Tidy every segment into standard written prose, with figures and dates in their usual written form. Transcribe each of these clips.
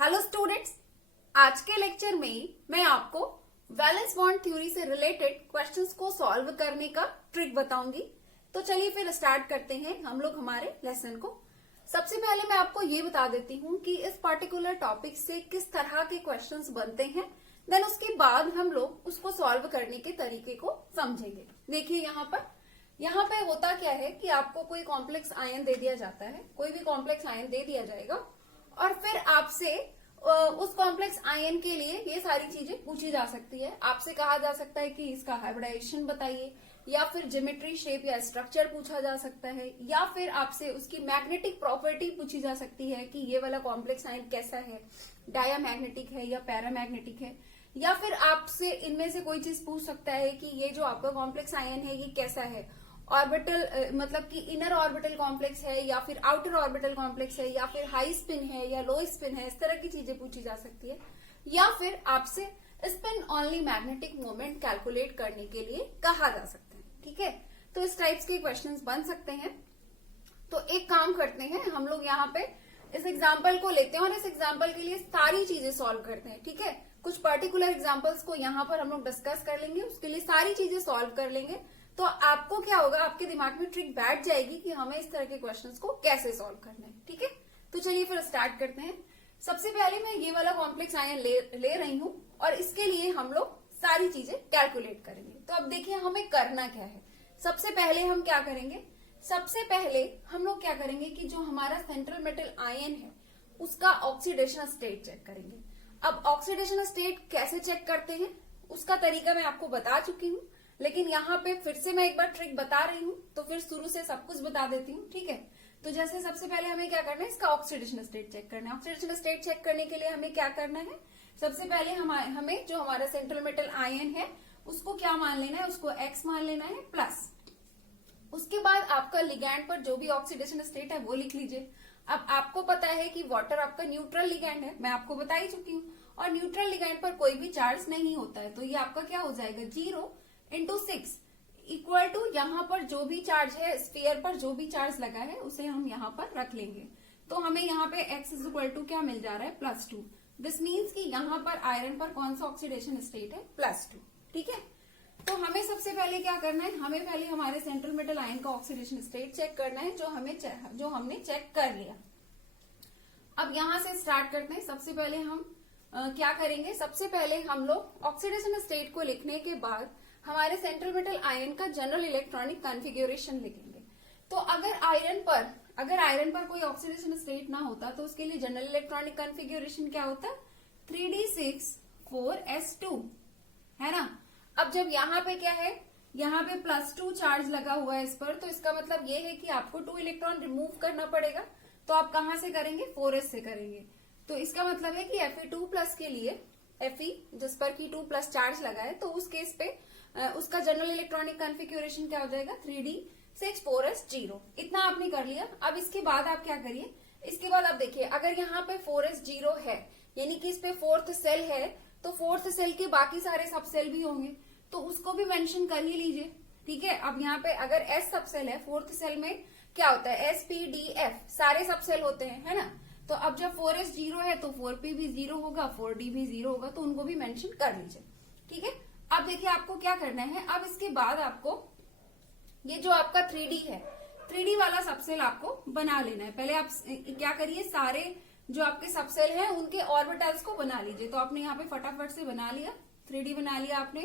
Hello students, आज के lecture में मैं आपको वैलेंस बॉन्ड थ्योरी से रिलेटेड क्वेश्चंस को सॉल्व करने का ट्रिक बताऊंगी। तो चलिए फिर स्टार्ट करते हैं हम लोग हमारे लेसन को। सबसे पहले मैं आपको ये बता देती हूँ कि इस पर्टिकुलर टॉपिक से किस तरह के क्वेश्चंस बनते हैं, देन उसके बाद हम लोग उसको सॉल्व करने के तरीके को समझेंगे। देखिए यहाँ पे होता क्या है कि आपको कोई कॉम्प्लेक्स आयन दे दिया जाता है, कोई भी कॉम्प्लेक्स आयन दे दिया जाएगा और फिर आपसे उस कॉम्प्लेक्स आयन के लिए ये सारी चीजें पूछी जा सकती है। आपसे कहा जा सकता है कि इसका हाइब्रिडाइजेशन बताइए, या फिर ज्योमेट्री, शेप या स्ट्रक्चर पूछा जा सकता है, या फिर आपसे उसकी मैग्नेटिक प्रॉपर्टी पूछी जा सकती है कि ये वाला कॉम्प्लेक्स आयन कैसा है, डायामैग्नेटिक है या पैरामैग्नेटिक है, या फिर आपसे इनमें से कोई चीज पूछ सकता है कि ये जो आपका कॉम्प्लेक्स आयन है ये कैसा है, ऑर्बिटल मतलब कि इनर ऑर्बिटल कॉम्प्लेक्स है या फिर आउटर ऑर्बिटल कॉम्प्लेक्स है, या फिर हाई स्पिन है या लो स्पिन है। इस तरह की चीजें पूछी जा सकती है। या फिर आपसे spin only magnetic moment calculate करने के लिए कहा जा सकता है। ठीक है, तो इस टाइप्स के क्वेश्चंस बन सकते हैं। तो एक काम करते हैं, हम लोग यहाँ पे इस एग्जाम्पल को लेते हैं और इस एग्जाम्पल के लिए सारी चीजें सॉल्व करते हैं। ठीक है, कुछ पर्टिकुलर एग्जाम्पल्स को यहाँ पर हम लोग डिस्कस कर लेंगे, उसके लिए सारी चीजें सॉल्व कर लेंगे। तो आपको क्या होगा, आपके दिमाग में ट्रिक बैठ जाएगी कि हमें इस तरह के क्वेश्चंस को कैसे सॉल्व करना है। ठीक है, तो चलिए फिर स्टार्ट करते हैं। सबसे पहले मैं ये वाला कॉम्प्लेक्स आयन ले रही हूँ और इसके लिए हम लोग सारी चीजें कैलकुलेट करेंगे। तो अब देखिए हमें करना क्या है। सबसे पहले हम क्या करेंगे, सबसे पहले हम लोग क्या करेंगे कि जो हमारा सेंट्रल मेटल आयन है उसका ऑक्सीडेशन स्टेट चेक करेंगे। अब ऑक्सीडेशन स्टेट कैसे चेक करते हैं उसका तरीका मैं आपको बता चुकी हूँ, लेकिन यहाँ पे फिर से मैं एक बार ट्रिक बता रही हूँ, तो फिर शुरू से सब कुछ बता देती हूँ। ठीक है, तो जैसे सबसे पहले हमें क्या करना है, इसका ऑक्सीडेशन स्टेट चेक करना है। ऑक्सीडेशन स्टेट चेक करने के लिए हमें क्या करना है, सबसे पहले हमें जो हमारा सेंट्रल मेटल आयन है उसको क्या मान लेना है, उसको एक्स मान लेना है प्लस। उसके बाद आपका लिगैंड पर जो भी ऑक्सीडेशन स्टेट है वो लिख लीजिए। अब आपको पता है कि वाटर आपका न्यूट्रल लिगैंड है, मैं आपको बता ही चुकी हूँ, और न्यूट्रल लिगैंड पर कोई भी चार्ज नहीं होता है, तो ये आपका क्या हो जाएगा, 0 × 6 इक्वल टू यहाँ पर जो भी चार्ज है, स्फीयर पर जो भी चार्ज लगा है उसे हम यहाँ पर रख लेंगे। तो हमें यहाँ पे x इक्वल टू क्या मिल जा रहा है, +2। दिस मीन्स कि यहाँ पर आयरन पर कौन सा ऑक्सीडेशन स्टेट है, +2। ठीक है, तो हमें सबसे पहले क्या करना है, हमें पहले हमारे सेंट्रल मेटल आयन का ऑक्सीडेशन स्टेट चेक करना है, जो हमने चेक कर लिया। अब यहाँ से स्टार्ट करते हैं। सबसे पहले हम क्या करेंगे, सबसे पहले हम लोग ऑक्सीडेशन स्टेट को लिखने के बाद हमारे सेंट्रल मेटल आयन का जनरल इलेक्ट्रॉनिक कॉन्फ़िगरेशन लिखेंगे। तो अगर आयरन पर कोई ऑक्सीडेशन स्टेट ना होता तो उसके लिए जनरल इलेक्ट्रॉनिक कॉन्फ़िगरेशन क्या होता, 3d6 4s2, है ना। अब जब यहाँ पे क्या है, यहाँ पे +2 चार्ज लगा हुआ है इस पर, तो इसका मतलब ये है कि आपको 2 इलेक्ट्रॉन रिमूव करना पड़ेगा। तो आप कहाँ से करेंगे, 4s से करेंगे। तो इसका मतलब है कि Fe2+ के लिए, Fe जिस पर की 2+ चार्ज लगा है, तो उस केस पे उसका जनरल इलेक्ट्रॉनिक कॉन्फ़िगरेशन क्या हो जाएगा, 3d6 4s0। इतना आपने कर लिया। अब इसके बाद आप क्या करिए, इसके बाद आप देखिए अगर यहाँ पे 4s0 है यानी कि इस पे 4th सेल है, तो 4th सेल के बाकी सारे सब सेल भी होंगे, तो उसको भी मेंशन कर ही लीजिए। ठीक है, अब यहाँ पे अगर s सब सेल है, 4th सेल में क्या होता है, s p d f सारे सब सेल होते हैं, है ना। तो अब जब 4s0 है तो 4p भी 0 होगा, 4d भी 0 होगा, तो उनको भी मेंशन कर लीजिए। ठीक है, अब देखिए आपको क्या करना है। अब इसके बाद आपको ये जो आपका 3D है, 3D वाला सबसेल आपको बना लेना है। पहले आप क्या करिए, सारे जो आपके सबसेल हैं उनके ऑर्बिटल्स को बना लीजिए। तो आपने यहाँ पे फटाफट से बना लिया, 3D बना लिया आपने,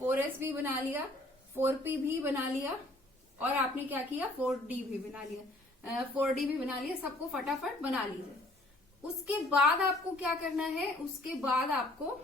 4s भी बना लिया, 4p भी बना लिया, और आपने क्या किया, 4d भी बना लिया, 4d भी बना लिया। सबको फटाफट बना लीजिए। उसके बाद आपको क्या करना है, उसके बाद आपको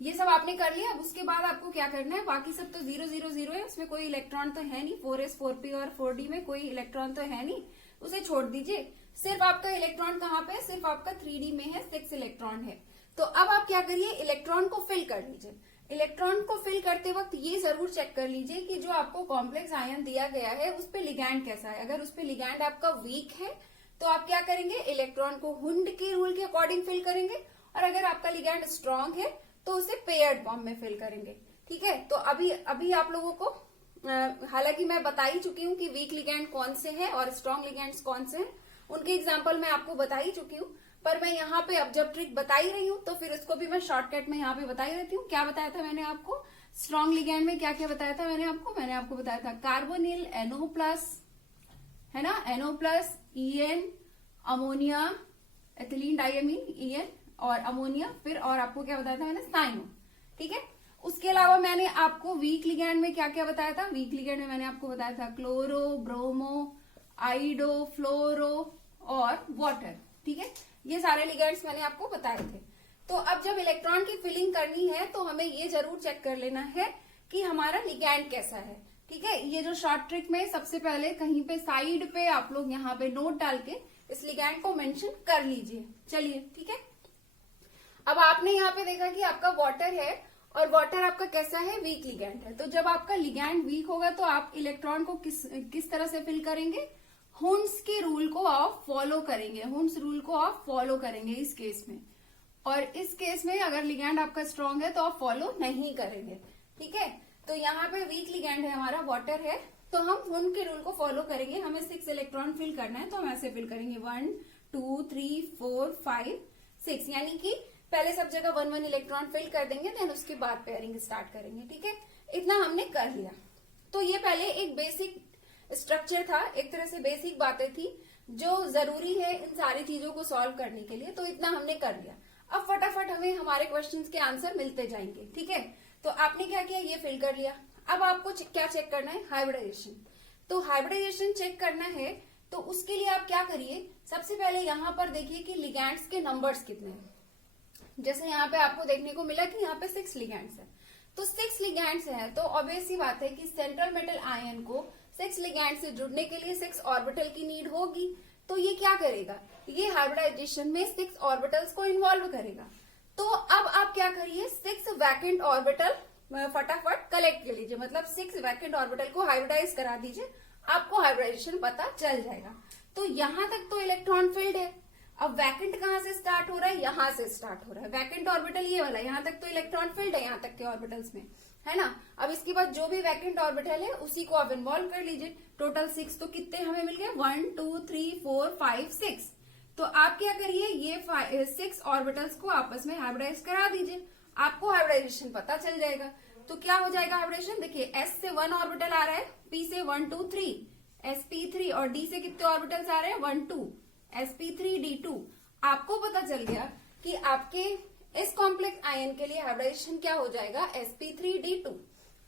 ये सब आपने कर लिया। अब उसके बाद आपको क्या करना है, बाकी सब तो 0 0 0 है, उसमें कोई इलेक्ट्रॉन तो है नहीं, 4s 4p और 4d में कोई इलेक्ट्रॉन तो है नहीं, उसे छोड़ दीजिए। सिर्फ आपका इलेक्ट्रॉन कहाँ पे है, सिर्फ आपका 3d में है, 6 इलेक्ट्रॉन है। तो अब आप क्या करिए, इलेक्ट्रॉन को फिल कर लीजिए। इलेक्ट्रॉन को फिल करते वक्त ये जरूर चेक कर लीजिए कि जो आपको कॉम्प्लेक्स आयन दिया गया है उस पे लिगैंड कैसा है। अगर उस पे लिगैंड आपका वीक है तो आप क्या करेंगे, इलेक्ट्रॉन को हुंड के रूल के अकॉर्डिंग फिल करेंगे, और अगर आपका लिगैंड स्ट्रांग है तो उसे पेयर्ड फॉर्म में फिल करेंगे। ठीक है, तो अभी आप लोगों को हालांकि मैं बता ही चुकी हूँ कि वीक लिगैंड कौन से हैं और स्ट्रांग लिगैंड्स कौन से हैं, उनके एग्जाम्पल मैं आपको बता ही चुकी हूँ। पर मैं यहाँ पे अब जब ट्रिक बता ही रही हूँ तो फिर उसको भी मैं शॉर्टकट में यहाँ पे बता ही देती हूँ। क्या बताया था मैंने आपको स्ट्रॉन्ग लिगैंड में, क्या क्या बताया था मैंने आपको बताया था कार्बोनिल NO+, है ना, NO+, EN, ammonia, ethylene diamine, EN और अमोनिया, फिर और आपको क्या बताया था मैंने साइनो, ठीक है। उसके अलावा मैंने आपको वीक लिगैंड में क्या क्या बताया था, वीक लिगैंड में मैंने आपको बताया था क्लोरो, ब्रोमो, आइडो, फ्लोरो और वाटर, ठीक है। ये सारे लिगैंड्स मैंने आपको बताए थे। तो अब जब इलेक्ट्रॉन की फिलिंग करनी है तो हमें ये जरूर चेक कर लेना है कि हमारा लिगैंड कैसा है, ठीक है। ये जो शॉर्ट ट्रिक में सबसे पहले कहीं पे साइड पे आप लोग यहाँ पे नोट डाल के इस लिगैंड को मेंशन कर लीजिए। चलिए, ठीक है। अब आपने यहाँ पे देखा कि आपका वाटर है और वाटर आपका कैसा है, वीक लिगैंड है। तो जब आपका लिगैंड वीक होगा तो आप इलेक्ट्रॉन को किस तरह से फिल करेंगे, हुन्स के रूल को आप फॉलो करेंगे, हुन्स रूल को आप फॉलो करेंगे इस केस में। और इस केस में अगर लिगैंड आपका स्ट्रांग है तो आप फॉलो नहीं करेंगे, ठीक है। तो यहाँ पे वीक लिगैंड है हमारा, वाटर है, तो हम हुन के रूल को फॉलो करेंगे। हमें 6 इलेक्ट्रॉन फिल करना है तो हम ऐसे फिल करेंगे 1 2 3 4 5 6, यानी कि पहले सब जगह 1 इलेक्ट्रॉन फिल कर देंगे, देन उसके बाद पेयरिंग स्टार्ट करेंगे, ठीक है। इतना हमने कर लिया। तो ये पहले एक बेसिक स्ट्रक्चर था, एक तरह से बेसिक बातें थी जो जरूरी है इन सारी चीजों को सॉल्व करने के लिए। तो इतना हमने कर लिया। अब फटाफट हमें हमारे क्वेश्चंस के आंसर मिलते जाएंगे, ठीक है। तो आपने क्या किया, ये फिल कर लिया। अब आपको क्या चेक करना है, हाइब्रिडाइजेशन। तो हाइब्रिडाइजेशन चेक करना है तो उसके लिए आप क्या करिए, सबसे पहले यहाँ पर देखिए कि लिगैंड्स के नंबर्स कितने हैं। जैसे यहाँ पे आपको देखने को मिला कि यहाँ पे 6 लिगैंड्स है, तो 6 लिगैंड्स है तो ऑब्वियस सी बात है कि सेंट्रल मेटल आयन को 6 लिगैंड से जुड़ने के लिए 6 ऑर्बिटल की नीड होगी। तो ये क्या करेगा, ये हाइब्रिडाइजेशन में 6 ऑर्बिटल्स को इन्वॉल्व करेगा। तो अब आप क्या करिए, 6 वैकेंट ऑर्बिटल फटाफट कलेक्ट कर लीजिए, मतलब 6 वैकेंट ऑर्बिटल को हाइब्रिडाइज करा दीजिए, आपको हाइब्रिडाइजेशन पता चल जाएगा। तो यहां तक तो इलेक्ट्रॉन फील्ड है। अब वैकेंट कहां से स्टार्ट हो रहा है, यहां से स्टार्ट हो रहा है वैकेंट ऑर्बिटल, ये वाला, यहां तक तो इलेक्ट्रॉन फील्ड है, यहां तक के ऑर्बिटल्स में, है ना। अब इसके बाद जो भी वैकेंट ऑर्बिटल है उसी को आप इन्वॉल्व कर लीजिए। टोटल 6, तो कितने हमें मिल गए, 1 2 3 4 5 6। तो आप क्या करिए, ये 6 ऑर्बिटल्स को आपस में हाइब्रिडाइज करा दीजिए, आपको हाइब्रिडाइजेशन पता चल जाएगा। तो क्या हो जाएगा हाइब्रिडाइजेशन, देखिए S से 1 ऑर्बिटल आ रहा है, P से 1 2 3, sp3, और D से कितने ऑर्बिटल्स आ रहे हैं, 1 2, sp3d2। आपको पता चल गया कि आपके इस कॉम्प्लेक्स आयन के लिए हाइब्रिडाइजेशन क्या हो जाएगा, sp3d2।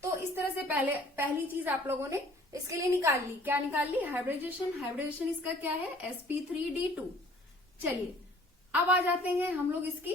तो इस तरह से पहली चीज आप लोगों ने इसके लिए निकाल ली, क्या निकाल ली, हाइब्रिडाइजेशन। हाइब्रिडाइजेशन इसका क्या है, sp3d2। चलिए अब आ जाते हैं हम लोग इसकी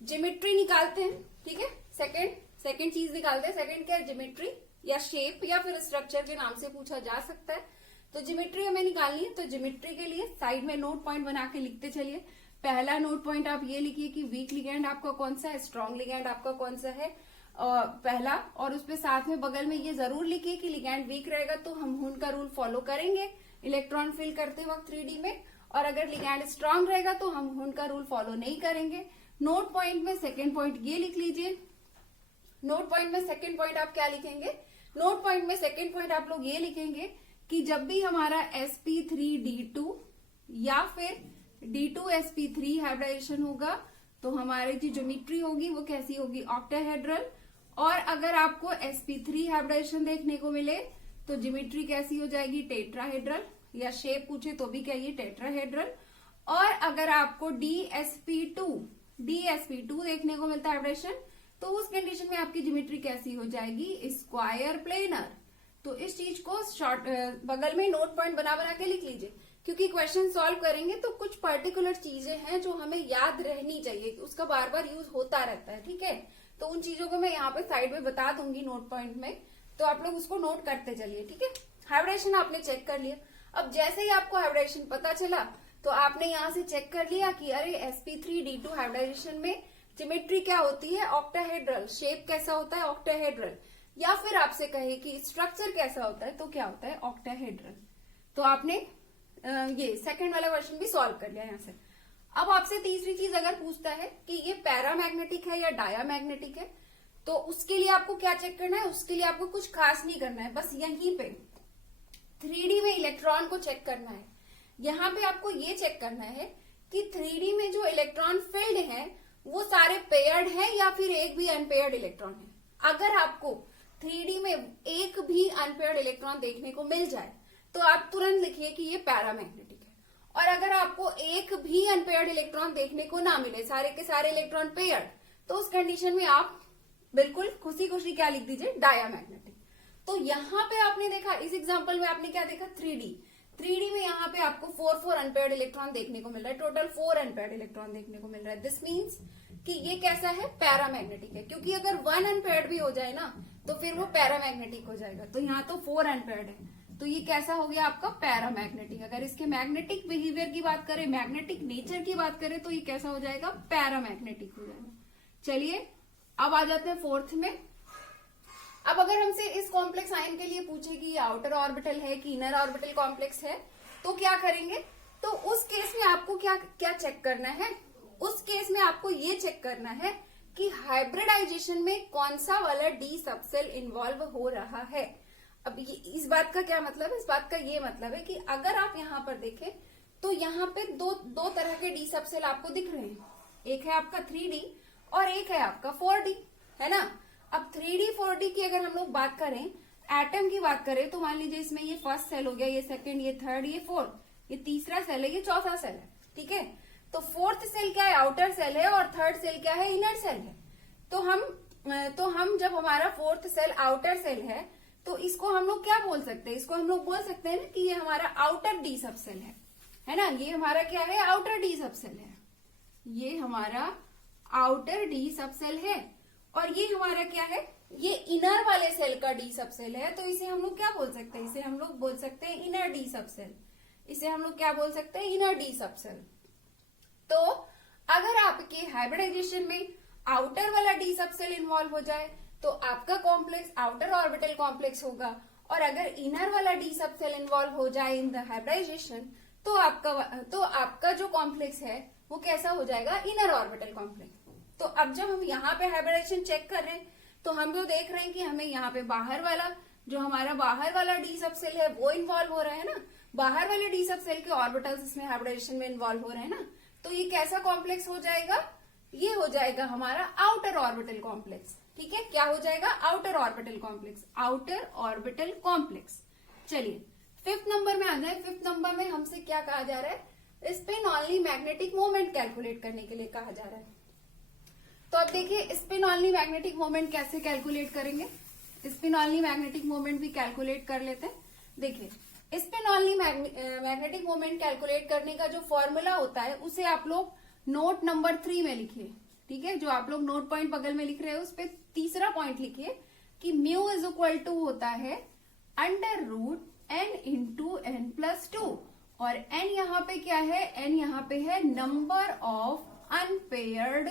ज्योमेट्री निकालते हैं, ठीक है। सेकंड चीज निकालते हैं। सेकंड क्या है, ज्योमेट्री या शेप या फिर स्ट्रक्चर के नाम से पूछा जा सकता है। तो ज्योमेट्री हमें निकालनी है। तो ज्योमेट्री के लिए साइड में नोट पॉइंट बना के लिखते चलिए। पहला नोट पॉइंट आप ये लिखिए कि वीक लिगैंड आपका कौन सा है, स्ट्रॉन्ग लिगैंड आपका कौन सा है, पहला। और उसपे साथ में बगल में ये जरूर लिखिए कि लिगैंड वीक रहेगा तो हम हुन का रूल फॉलो करेंगे इलेक्ट्रॉन फिल करते वक्त 3D में, और अगर लिगैंड स्ट्रांग रहेगा तो हम हुन का रूल फॉलो नहीं करेंगे। नोट पॉइंट में सेकेंड पॉइंट ये लिख लीजिए। नोट पॉइंट में सेकेंड पॉइंट आप क्या लिखेंगे, नोट पॉइंट में सेकेंड पॉइंट आप लोग ये लिखेंगे कि जब भी हमारा sp3d2 या फिर d2sp3 हाइब्रिडाइजेशन होगा तो हमारी जो ज्योमेट्री होगी वो कैसी होगी, ऑक्टाहेड्रल। और अगर आपको sp3 हाइब्रिडाइजेशन देखने को मिले तो ज्योमेट्री कैसी हो जाएगी, टेट्राहेड्रल, या शेप पूछे तो भी कहिए टेट्राहेड्रल। और अगर आपको dsp2 देखने को मिलता है हाइब्रिडेशन, तो उस कंडीशन में आपकी ज्योमेट्री कैसी हो जाएगी, स्क्वायर प्लेनर। तो इस चीज को शॉर्ट बगल में नोट पॉइंट बना बना के लिख लीजिए, क्योंकि क्वेश्चन सॉल्व करेंगे तो कुछ पर्टिकुलर चीजें हैं जो हमें याद रहनी चाहिए, उसका बार बार यूज होता रहता है, ठीक है। तो उन चीजों को मैं यहाँ पे साइड में बता दूंगी नोट पॉइंट में, तो आप लोग उसको नोट करते चलिए, ठीक है। हाइब्रिडेशन आपने चेक कर लिया। अब जैसे ही आपको हाइब्रिडेशन पता चला तो आपने यहाँ से चेक कर लिया कि अरे sp3d2 हाइब्रिडेशन में ज्योमेट्री क्या होती है, ऑक्टाहेड्रल। शेप कैसा होता है, ऑक्टाहेड्रल। या फिर आपसे कहे कि स्ट्रक्चर कैसा होता है तो क्या होता है, ऑक्टाहेड्रल। तो आपने ये सेकंड वाला क्वेश्चन भी सॉल्व कर लिया यहाँ से। अब आपसे तीसरी चीज अगर पूछता है कि ये पैरामैग्नेटिक है या डायामैग्नेटिक है, तो उसके लिए आपको क्या चेक करना है, उसके लिए आपको कुछ खास नहीं करना है, बस यहीं पे 3D में इलेक्ट्रॉन को चेक करना है। यहाँ पे आपको ये चेक करना है कि 3D में जो इलेक्ट्रॉन फील्ड है वो सारे पेयर्ड है या फिर एक भी अनपेयर्ड इलेक्ट्रॉन है। अगर आपको 3D में एक भी अनपेयर्ड इलेक्ट्रॉन देखने को मिल जाए तो आप तुरंत लिखिए कि ये पैरामैग्नेटिक है। और अगर आपको एक भी अनपेयर्ड इलेक्ट्रॉन देखने को ना मिले, सारे के सारे इलेक्ट्रॉन पेयर्ड, तो उस कंडीशन में आप बिल्कुल खुशी खुशी क्या लिख दीजिए, डायामैग्नेटिक। तो यहाँ पे आपने देखा, इस एग्जांपल में आपने क्या देखा, 3D में यहाँ पे आपको 4 अनपेयर्ड इलेक्ट्रॉन देखने को मिल रहा है, टोटल 4 अनपेयर्ड इलेक्ट्रॉन देखने को मिल रहा है। दिस मीन्स कि ये कैसा है, पैरामैग्नेटिक है, क्योंकि अगर 1 अनपेयर्ड भी हो जाए ना तो फिर वो पैरामैग्नेटिक हो जाएगा। तो यहाँ तो 4 अनपेयर्ड है, तो ये कैसा हो गया आपका, पैरामैग्नेटिक। अगर इसके मैग्नेटिक बिहेवियर की बात करें, मैग्नेटिक नेचर की बात करें, तो ये कैसा हो जाएगा, पैरामैग्नेटिक हो जाएगा। चलिए अब आ जाते हैं फोर्थ में। अब अगर हमसे इस कॉम्प्लेक्स आयन के लिए पूछे कि ये आउटर ऑर्बिटल है कि इनर ऑर्बिटल कॉम्प्लेक्स है, तो क्या करेंगे, तो उस केस में आपको क्या क्या चेक करना है, उस केस में आपको ये चेक करना है कि हाइब्रिडाइजेशन में कौन सा वाला डी सबसेल इन्वॉल्व हो रहा है। अब इस बात का क्या मतलब है, इस बात का ये मतलब है कि अगर आप यहाँ पर देखें तो यहाँ पे दो तरह के डी सबसेल आपको दिख रहे हैं। एक है आपका 3D और एक है आपका 4D, है ना। अब 3D 4D की अगर हम लोग बात करें, एटम की बात करें, तो मान लीजिए इसमें ये फर्स्ट सेल हो गया, ये सेकंड, ये थर्ड, ये फोर्थ, ये तीसरा सेल है, ये चौथा सेल है, ठीक है। तो फोर्थ सेल क्या है, आउटर सेल है, और थर्ड सेल क्या है, इनर सेल है। तो हम जब हमारा फोर्थ सेल आउटर सेल है तो इसको हम लोग क्या बोल सकते हैं, इसको हम लोग बोल सकते हैं ना कि ये हमारा आउटर डी सबसेल है ना। ये हमारा क्या है, आउटर डी सबसेल है, ये हमारा आउटर डी सबसेल है। और ये हमारा क्या है, ये इनर वाले सेल का डी सबसेल है। तो इसे हम लोग क्या बोल सकते हैं, इसे हम लोग बोल सकते हैं इनर डी सबसेल। इसे हम लोग क्या बोल सकते हैं, इनर डी सबसेल। तो अगर आपके हाइब्रिडाइजेशन में आउटर वाला डी सबसेल इन्वॉल्व हो जाए तो आपका कॉम्प्लेक्स आउटर ऑर्बिटल कॉम्प्लेक्स होगा, और अगर इनर वाला डी सबसेल इन्वॉल्व हो जाए इन द हाइब्रिडाइजेशन तो आपका जो कॉम्प्लेक्स है वो कैसा हो जाएगा, इनर ऑर्बिटल कॉम्प्लेक्स। तो अब जब हम यहाँ पे हाइब्रिडाइजेशन चेक कर रहे हैं तो हम जो देख रहे हैं कि हमें यहाँ पे बाहर वाला, जो हमारा बाहर वाला डी सबसेल है वो इन्वॉल्व हो रहा है ना, बाहर वाले डी सबसेल के ऑर्बिटल्स इसमें हाइब्रिडाइजेशन में इन्वॉल्व हो रहे हैं ना। तो ये कैसा कॉम्प्लेक्स हो जाएगा, ये हो जाएगा हमारा आउटर ऑर्बिटल कॉम्प्लेक्स, ठीक है। क्या हो जाएगा, outer orbital complex, outer orbital complex. चलिए फिफ्थ नंबर में आ जाए। फिफ्थ नंबर में हमसे क्या कहा जा रहा है, spin only magnetic moment calculate करने के लिए कहा जा रहा है। तो अब देखिए स्पिन ऑनली मैग्नेटिक मोमेंट कैसे कैलकुलेट करेंगे, स्पिन ऑनली मैग्नेटिक मोमेंट भी कैलकुलेट कर लेते हैं। देखिए spin only magnetic moment calculate करने का जो फॉर्मूला होता है उसे आप लोग नोट नंबर 3 में लिखिए, ठीक है। जो आप लोग नोट पॉइंट बगल में लिख रहे हैं उस पर तीसरा पॉइंट लिखिए कि म्यू इज इक्वल टू होता है under root n into n plus 2, और n यहाँ पे क्या है, n यहाँ पे है नंबर ऑफ अनपेयर्ड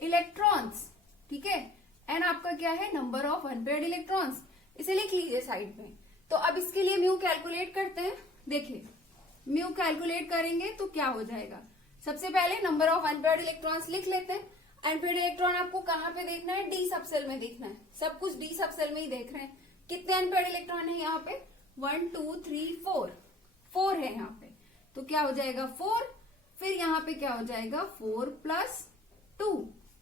इलेक्ट्रॉन्स, ठीक है। n आपका क्या है, नंबर ऑफ अनपेयर्ड इलेक्ट्रॉन्स, इसे लिख लीजिए साइड में। तो अब इसके लिए म्यू कैलकुलेट करते हैं। देखिए म्यू कैलकुलेट करेंगे तो क्या हो जाएगा, सबसे पहले नंबर ऑफ अनपेयर्ड इलेक्ट्रॉन्स लिख लेते हैं। अनपेयर्ड इलेक्ट्रॉन आपको कहाँ पे देखना है, डी सबसेल में देखना है, सब कुछ डी सबसेल में ही देख रहे हैं। कितने अनपेयर्ड इलेक्ट्रॉन है यहाँ पे, 1 2 3 4 है यहाँ पे। तो क्या हो जाएगा 4, फिर यहाँ पे क्या हो जाएगा 4 प्लस 2,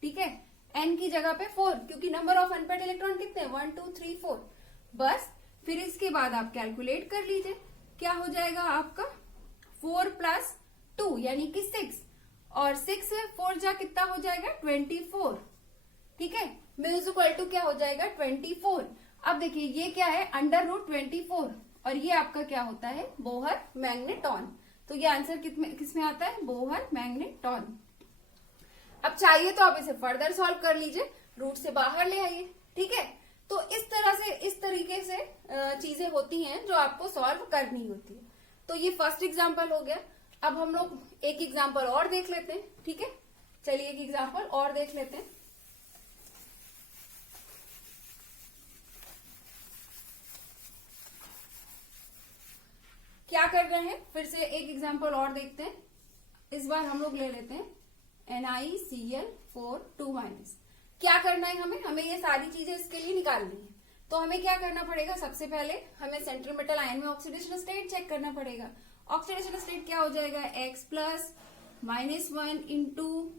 ठीक है। एन की जगह पे 4, क्योंकि नंबर ऑफ अनपेयर्ड इलेक्ट्रॉन कितने, 1 2 3 4। बस फिर इसके बाद आप कैलकुलेट कर लीजिए, क्या हो जाएगा आपका 4 प्लस 2 यानी कि 6, और 6 से 4 जा कितना हो जाएगा 24, ठीक है। म्यू इज इक्वल टू क्या हो जाएगा 24। अब देखिए ये क्या है, अंडर रूट 24, और ये आपका क्या होता है, बोहर मैग्नेटॉन। तो ये आंसर किसमें आता है, बोहर मैग्नेटॉन। अब चाहिए तो आप इसे फर्दर सॉल्व कर लीजिए, रूट से बाहर ले आइए, ठीक है। तो इस तरीके से चीजें होती हैं जो आपको सॉल्व करनी होती है। तो ये फर्स्ट एग्जाम्पल हो गया। अब हम लोग एक एग्जाम्पल और देख लेते हैं, ठीक है। चलिए एक एग्जाम्पल और देख लेते हैं। क्या कर रहे हैं, फिर से एक एग्जाम्पल और देखते हैं। इस बार हम लोग ले लेते हैं NiCl4 2-। क्या करना है हमें ये सारी चीजें इसके लिए निकालनी है। तो हमें क्या करना पड़ेगा, सबसे पहले हमें सेंट्रल मेटल आयन में ऑक्सीडेशन स्टेट चेक करना पड़ेगा। ऑक्सीडेशन स्टेट क्या हो जाएगा, X plus -1 into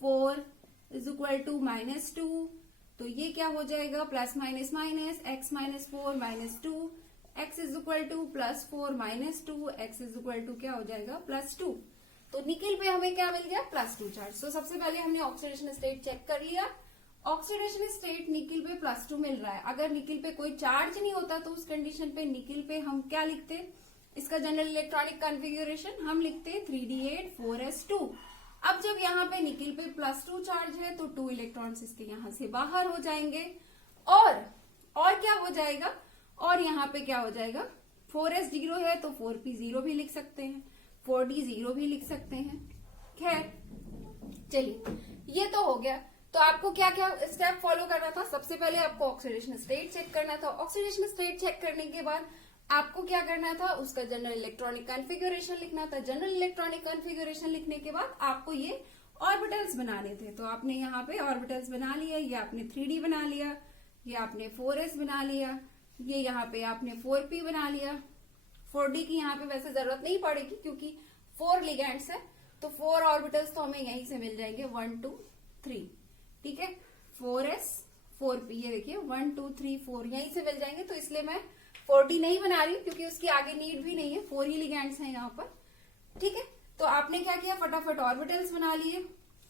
4 is equal to -2, तो ये क्या हो जाएगा, plus minus minus, x -4 -2, x is equal to +4 -2, x is equal to क्या हो जाएगा, +2। तो निकिल पे हमें क्या मिल गया, +2 चार्ज। तो सबसे पहले हमने ऑक्सीडेशन स्टेट चेक कर लिया। ऑक्सीडेशन स्टेट निकिल पे +2 मिल रहा है। अगर निकिल पे कोई चार्ज नहीं होता तो उस कंडीशन पे निकिल पे हम क्या लिखते, इसका जनरल इलेक्ट्रॉनिक कॉन्फ़िगरेशन हम लिखते 3d8 4s2। अब जब यहाँ पे निकिल पे +2 चार्ज है तो 2 इलेक्ट्रॉन्स इसके यहाँ से बाहर हो जाएंगे और क्या हो जाएगा, और यहाँ पे क्या हो जाएगा, 4s 0 है तो 4p 0 भी लिख सकते हैं, 4d 0 भी लिख सकते हैं। खैर चलिए, ये तो हो गया। तो आपको क्या क्या स्टेप फॉलो करना था, सबसे पहले आपको ऑक्सीडेशन स्टेट चेक करना था। ऑक्सीडेशन स्टेट चेक करने के बाद आपको क्या करना था, उसका जनरल इलेक्ट्रॉनिक कॉन्फ़िगरेशन लिखना था। जनरल इलेक्ट्रॉनिक कॉन्फ़िगरेशन लिखने के बाद आपको ये ऑर्बिटल्स बनाने थे। तो आपने यहाँ पे ऑर्बिटल्स बना लिया, ये आपने 3d बना लिया, ये आपने 4s बना लिया, ये यहाँ पे आपने 4p बना लिया। 4d की यहाँ पे वैसे जरूरत नहीं पड़ेगी क्योंकि 4 लिगेंड्स है, तो 4 ऑर्बिटल्स तो हमें यहीं से मिल जाएंगे, 1 2 3, ठीक है। 4s 4p, ये देखिए 1 2 3 4 यहीं से मिल जाएंगे। तो इसलिए मैं 4d नहीं बना रही हूँ क्योंकि उसकी आगे नीड भी नहीं है, 4 ही लिगेंड्स हैं यहाँ पर, ठीक है। तो आपने क्या किया, फटाफट ऑर्बिटल्स बना लिए।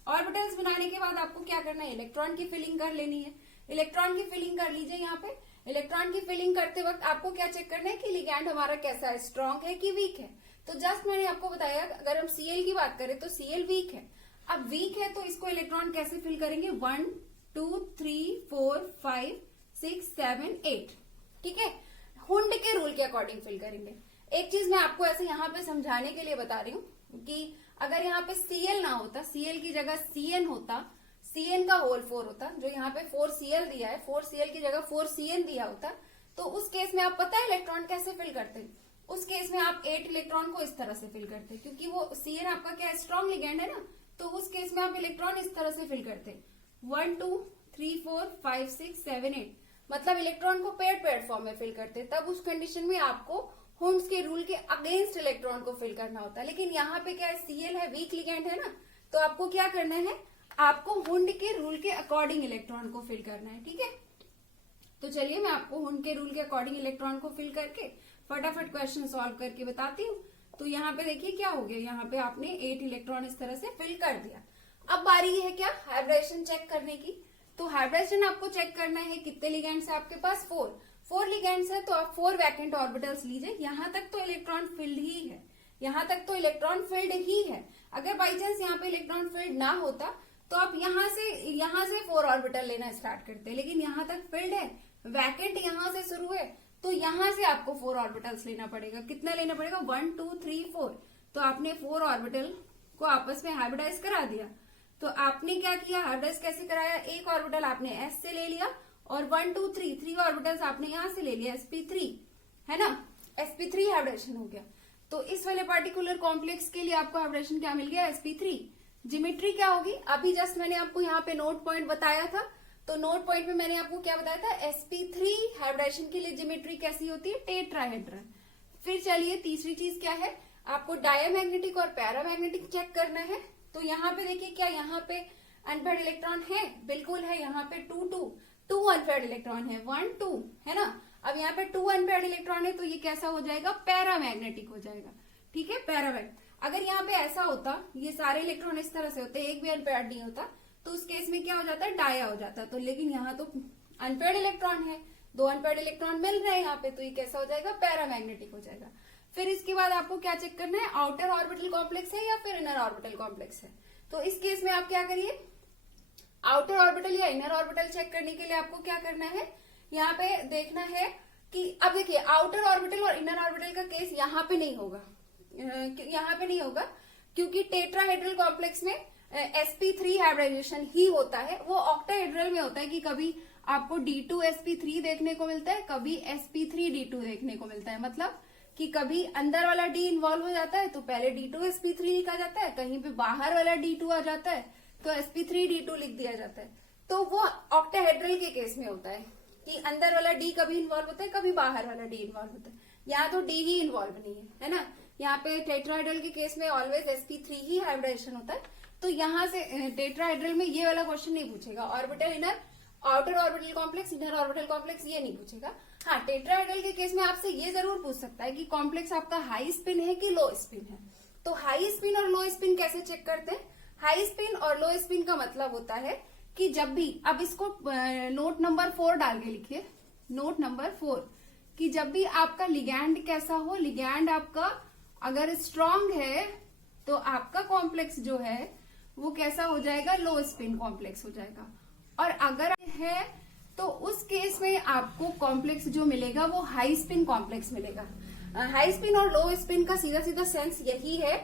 ऑर्बिटल्स बनाने के बाद आपको क्या करना है, इलेक्ट्रॉन की फिलिंग कर लेनी है। इलेक्ट्रॉन की फिलिंग कर लीजिए। यहाँ पे इलेक्ट्रॉन की फिलिंग करते वक्त आपको क्या चेक करना है कि लिगैंड हमारा कैसा है, स्ट्रॉन्ग है कि वीक है। तो जस्ट मैंने आपको बताया, अगर हम Cl की बात करें तो Cl वीक है। अब वीक है तो इसको इलेक्ट्रॉन कैसे फिल करेंगे, 1 2 3 4 5 6 7 8, ठीक है। हुंड के रूल के अकॉर्डिंग फिल करेंगे। एक चीज मैं आपको ऐसे यहाँ पे समझाने के लिए बता रही हूँ कि अगर यहाँ पे Cl ना होता, Cl की जगह Cn होता, Cn का होल 4 होता, जो यहाँ पे 4Cl दिया है, 4Cl की जगह 4Cn दिया होता, तो उस केस में आप पता है इलेक्ट्रॉन कैसे फिल करते हैं, उस केस में आप 8 इलेक्ट्रॉन को इस तरह से फिल करते हैं, क्योंकि वो Cn आपका क्या स्ट्रॉन्ग लिगेंड है ना। तो उस केस में आप इलेक्ट्रॉन इस तरह से फिल करते हैं, 1 2 3 4 5 6 7 8, मतलब इलेक्ट्रॉन को पेड फॉर्म में फिल करते हैं। तब उस कंडीशन में आपको हुंड्स के रूल के अगेंस्ट इलेक्ट्रॉन को फिल करना होता है। लेकिन यहाँ पे क्या है, Cl है, वीक लिगेंड है ना, तो आपको क्या करना है, आपको हुंड के रूल के अकॉर्डिंग इलेक्ट्रॉन को फिल करना है, ठीक है। तो चलिए मैं आपको हुंड के रूल के अकॉर्डिंग इलेक्ट्रॉन को फिल करके फटाफट क्वेश्चन सॉल्व करके बताती हूँ। तो यहाँ पे देखिए क्या हो गया, यहाँ पे आपने 8 इलेक्ट्रॉन इस तरह से फिल कर दिया। अब बारी है क्या, हाइब्रिडेशन चेक करने की। तो हाइब्रिडेशन आपको चेक करना है, कितने लिगेंड्स है आपके पास, 4 लिगेंड्स है, तो आप 4 वैकेंट ऑर्बिटल्स लीजिए। यहाँ तक तो इलेक्ट्रॉन फिल्ड ही है, यहाँ तक तो इलेक्ट्रॉन फिल्ड ही है। अगर बाई चांस यहाँ पे इलेक्ट्रॉन फिल्ड ना होता तो आप यहाँ से 4 ऑर्बिटल लेना स्टार्ट करते हैं, लेकिन यहाँ तक फिल्ड है, वैकेंट यहाँ से शुरू है, तो यहाँ से आपको 4 ऑर्बिटल्स लेना पड़ेगा। कितना लेना पड़ेगा, 1 2 3 4। तो आपने 4 ऑर्बिटल को आपस में हाइब्रिडाइज करा दिया। तो आपने क्या किया, हाइब्रिडाइज कैसे कराया, एक ऑर्बिटल आपने s से ले लिया और 1 2 3 ऑर्बिटल्स आपने यहाँ से ले लिया, sp3 है ना, sp3 हाइब्रिडेशन हो गया। तो इस वाले पार्टिकुलर कॉम्प्लेक्स के लिए आपको हाइब्रिडेशन क्या मिल गया, sp3। जियोमेट्री क्या होगी, अभी जस्ट मैंने आपको यहाँ पे नोट पॉइंट बताया था। तो नोट पॉइंट में मैंने आपको क्या बताया था, sp3 हाइब्रिडेशन के लिए जियोमेट्री कैसी होती है, टेट्राहेड्रन। फिर चलिए तीसरी चीज क्या है, आपको डायमैग्नेटिक और पैरामैग्नेटिक चेक करना है। तो यहाँ पे देखिए क्या, यहाँ पे अनपेयर्ड इलेक्ट्रॉन है, बिल्कुल है। यहाँ पे 2 अनपेयर्ड इलेक्ट्रॉन है, 1 2 है ना। अब यहाँ पे 2 अनपेयर्ड इलेक्ट्रॉन है, तो ये कैसा हो जाएगा, पैरामैग्नेटिक हो जाएगा, ठीक है, पैरामैग्नेटिक। अगर यहाँ पे ऐसा होता, ये सारे इलेक्ट्रॉन इस तरह से होते, एक भी अनपेयर्ड नहीं होता, तो उस केस में क्या हो जाता है, डाया हो जाता। तो लेकिन यहाँ तो अनपेयर्ड इलेक्ट्रॉन है, 2 अनपेयर्ड इलेक्ट्रॉन मिल रहे हैं यहाँ पे, तो ये कैसा हो जाएगा, पैरामैग्नेटिक हो जाएगा। फिर इसके बाद आपको क्या चेक करना है, आउटर ऑर्बिटल कॉम्प्लेक्स है या फिर इनर ऑर्बिटल कॉम्प्लेक्स है। तो इस केस में आप क्या करिए, आउटर ऑर्बिटल या इनर ऑर्बिटल चेक करने के लिए आपको क्या करना है, यहाँ पे देखना है कि अब देखिए आउटर ऑर्बिटल और इनर ऑर्बिटल का केस यहाँ पे नहीं होगा, क्योंकि टेट्राहेड्रल कॉम्प्लेक्स में sp3 हाइब्रिडाइजेशन ही होता है। वो ऑक्टाहेड्रल में होता है कि कभी आपको d2 sp3 देखने को मिलता है, कभी sp3 d2 देखने को मिलता है। मतलब कि कभी अंदर वाला d इन्वॉल्व हो जाता है तो पहले d2 sp3 लिखा जाता है, कहीं पे बाहर वाला d2 आ जाता है तो sp3 d2 लिख दिया जाता है। तो वो ऑक्टाहेड्रल के केस में होता है कि अंदर वाला d कभी इन्वॉल्व होता है, कभी बाहर वाला d इन्वॉल्व होता है। यहाँ तो d ही इन्वॉल्व नहीं है, है ना। यहाँ पे टेट्राहेड्रल के केस में ऑलवेज sp3 ही हाइब्रिडाइजेशन होता है, तो यहाँ से टेट्राहेड्रल में ये वाला क्वेश्चन नहीं पूछेगा। Orbital inner, outer orbital complex, inner orbital complex, ये नहीं पूछेगा। हाँ, टेट्राहेड्रल के केस में आपसे ये जरूर पूछ सकता है कि कॉम्प्लेक्स आपका हाई स्पिन है कि लो स्पिन है। तो हाई स्पिन और लो स्पिन कैसे चेक करते हैं? हाई स्पिन और लो स्पिन का मतलब होता है कि जब भी, अब इसको नोट नंबर 4 डाल के लिखिए, नोट नंबर 4, कि जब भी आपका लिगैंड कैसा हो, लिगैंड आपका अगर स्ट्रांग है तो आपका कॉम्प्लेक्स जो है वो कैसा हो जाएगा, लो स्पिन कॉम्प्लेक्स हो जाएगा। और अगर है तो उस केस में आपको कॉम्प्लेक्स जो मिलेगा वो हाई स्पिन कॉम्प्लेक्स मिलेगा। हाई स्पिन और लो स्पिन का सीधा सीधा सेंस यही है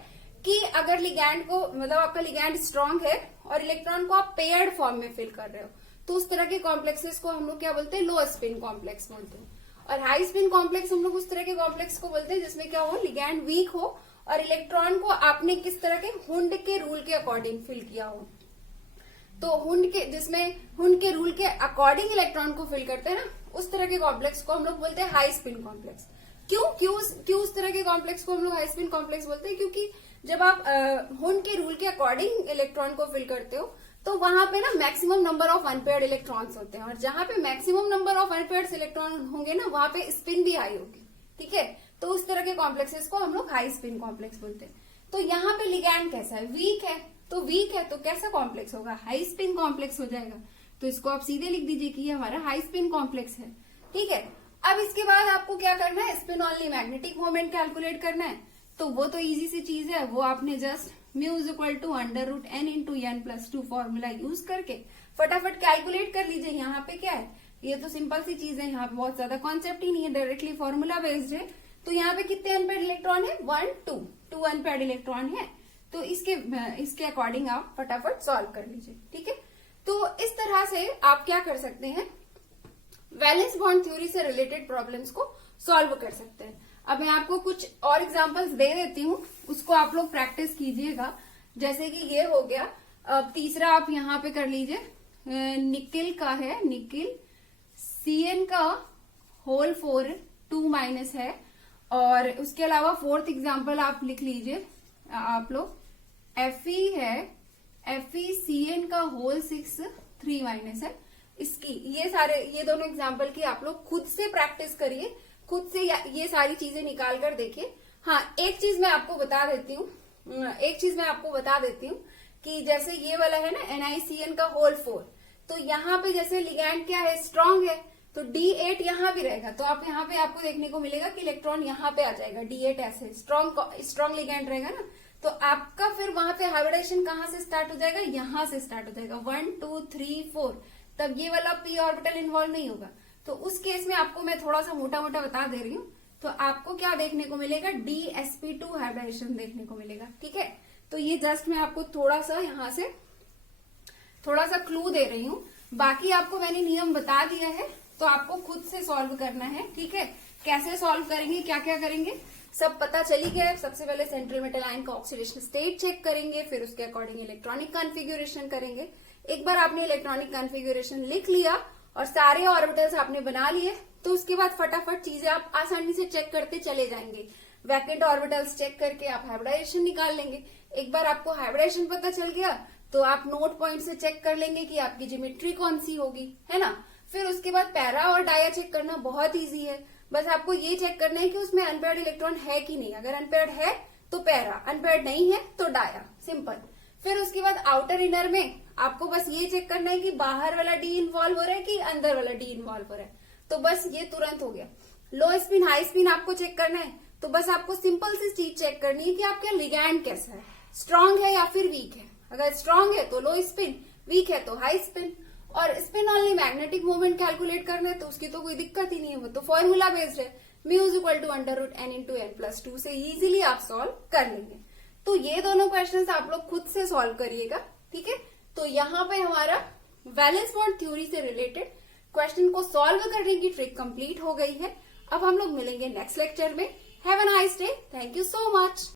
कि अगर लिगैंड को, मतलब आपका लिगैंड स्ट्रांग है और इलेक्ट्रॉन को आप पेयर्ड फॉर्म में फिल कर रहे हो, तो उस तरह के कॉम्प्लेक्सेस को हम लोग क्या बोलते हैं, लो स्पिन कॉम्प्लेक्स बोलते हैं। और हाई स्पिन कॉम्प्लेक्स हम लोग उस तरह के कॉम्प्लेक्स को बोलते हैं जिसमें क्या हो, लिगैंड वीक हो और इलेक्ट्रॉन को आपने किस तरह के हुंड के रूल के अकॉर्डिंग फिल किया हो। तो हुंड के रूल के अकॉर्डिंग इलेक्ट्रॉन को फिल करते हैं ना, उस तरह के कॉम्प्लेक्स को हम लोग बोलते हैं हाई स्पिन कॉम्प्लेक्स। क्यों उस तरह के कॉम्प्लेक्स को हम लोग हाई स्पिन कॉम्प्लेक्स बोलते हैं? क्योंकि जब आप हुंड के रूल के अकॉर्डिंग इलेक्ट्रॉन को फिल करते हो तो वहां पे ना maximum number of unpaired electrons होते हैं, और जहां पे maximum number of unpaired electron होंगे ना, वहां पे स्पिन भी हाई होगी। ठीक है, तो उस तरह के कॉम्प्लेक्सेस को हम लोग हाई स्पिन कॉम्प्लेक्स बोलते हैं। तो यहाँ पे लिगैंड कैसा है, वीक है, तो वीक है तो कैसा कॉम्प्लेक्स होगा, हाई स्पिन कॉम्प्लेक्स हो जाएगा। तो इसको आप सीधे लिख दीजिए कि ये हमारा हाई स्पिन कॉम्प्लेक्स है। ठीक है, अब इसके बाद आपको क्या करना है, spin only magnetic moment calculate करना है। तो वो तो इजी सी चीज है, वो आपने just mu is equal to √n × n+2 formula use करके फटाफट कैलकुलेट कर लीजिए। यहाँ पे क्या है, ये तो सिंपल सी चीज है, यहाँ पे बहुत ज्यादा कॉन्सेप्ट ही नहीं है, डायरेक्टली फॉर्मूला बेस्ड है। तो यहाँ पे कितने अनपेयर्ड इलेक्ट्रॉन है, 1 2 अनपेयर्ड इलेक्ट्रॉन है। तो इसके अकॉर्डिंग आप फटाफट सॉल्व कर लीजिए। ठीक है, तो इस तरह से आप क्या कर सकते हैं, वैलेंस बॉन्ड थ्योरी से रिलेटेड प्रॉब्लम्स को सॉल्व कर सकते हैं। अब मैं आपको कुछ और एग्जांपल्स दे देती हूँ, उसको आप लोग प्रैक्टिस कीजिएगा। जैसे कि ये हो गया, अब तीसरा आप यहाँ पे कर लीजिए, निकिल का है, निकिल Cn का होल 4 2- है। और उसके अलावा फोर्थ एग्जाम्पल आप लिख लीजिए आप लोग, Fe है, FeCN का होल 6 3- है। इसकी ये दोनों एग्जाम्पल की आप लोग खुद से प्रैक्टिस करिए, खुद से ये सारी चीजें निकाल कर देखिए। हाँ, एक चीज मैं आपको बता देती हूँ कि जैसे ये वाला है ना NiCN का होल 4, तो यहाँ पे जैसे लिगैंड क्या है, स्ट्रांग है, तो D8 यहाँ भी रहेगा। तो आप यहाँ पे आपको देखने को मिलेगा कि इलेक्ट्रॉन यहाँ पे आ जाएगा, D8 ऐसे स्ट्रांग लिगैंड रहेगा ना, तो आपका फिर वहां पे हाइब्रिडेशन कहाँ से स्टार्ट हो जाएगा, यहाँ से स्टार्ट हो जाएगा 1 2 3 4, तब ये वाला p ऑर्बिटल इन्वॉल्व नहीं होगा। तो उस केस में आपको मैं थोड़ा सा मोटा मोटा बता दे रही हूँ, तो आपको क्या देखने को मिलेगा, DsP2 हाइब्रिडेशन देखने को मिलेगा। ठीक है, तो ये जस्ट मैं आपको थोड़ा सा यहाँ से थोड़ा सा क्लू दे रही हूँ, बाकी आपको मैंने नियम बता दिया है, तो आपको खुद से सॉल्व करना है। ठीक है, कैसे सॉल्व करेंगे, क्या क्या करेंगे, सब पता चली गया। सबसे पहले सेंट्रल मेटल आयन का ऑक्सीडेशन स्टेट चेक करेंगे, फिर उसके अकॉर्डिंग इलेक्ट्रॉनिक कॉन्फ़िगरेशन करेंगे। एक बार आपने इलेक्ट्रॉनिक कॉन्फ़िगरेशन लिख लिया और सारे ऑर्बिटल्स आपने बना लिए, तो उसके बाद फटाफट चीजें आप आसानी से चेक करते चले जाएंगे। वैकेंट ऑर्बिटल्स चेक करके आप हाइब्रिडाइजेशन निकाल लेंगे। एक बार आपको हाइब्रिडाइजेशन पता चल गया तो आप नोट पॉइंट से चेक कर लेंगे कि आपकी ज्योमेट्री कौन सी होगी, है ना। फिर उसके बाद पैरा और डाया चेक करना बहुत इजी है, बस आपको ये चेक करना है कि उसमें अनपेयर्ड इलेक्ट्रॉन है कि नहीं। अगर अनपेयर्ड है तो पैरा, अनपेयर्ड नहीं है तो डाया, सिंपल। फिर उसके बाद आउटर इनर में आपको बस ये चेक करना है कि बाहर वाला डी इन्वॉल्व हो रहा है कि अंदर वाला डी इन्वॉल्व हो रहा है, तो बस ये तुरंत हो गया। लो स्पिन हाई स्पिन आपको चेक करना है, तो बस आपको सिंपल सी चीज चेक करनी है कि आपका लिगैंड कैसा है, स्ट्रांग है या फिर वीक है। अगर स्ट्रांग है तो लो स्पिन, वीक है तो हाई स्पिन। और spin only magnetic moment calculate करना है तो उसकी तो कोई दिक्कत ही नहीं है, वो तो फॉर्मूला बेस्ड है, mu is equal to √n × n+2 से इजीली आप सॉल्व कर लेंगे। तो ये दोनों क्वेश्चंस आप लोग खुद से सॉल्व करिएगा। ठीक है, तो यहाँ पे हमारा वैलेंस बॉन्ड थ्योरी से रिलेटेड क्वेश्चन को सॉल्व करने की ट्रिक कंप्लीट हो गई है। अब हम लोग मिलेंगे नेक्स्ट लेक्चर में। Have a nice day, thank you so much.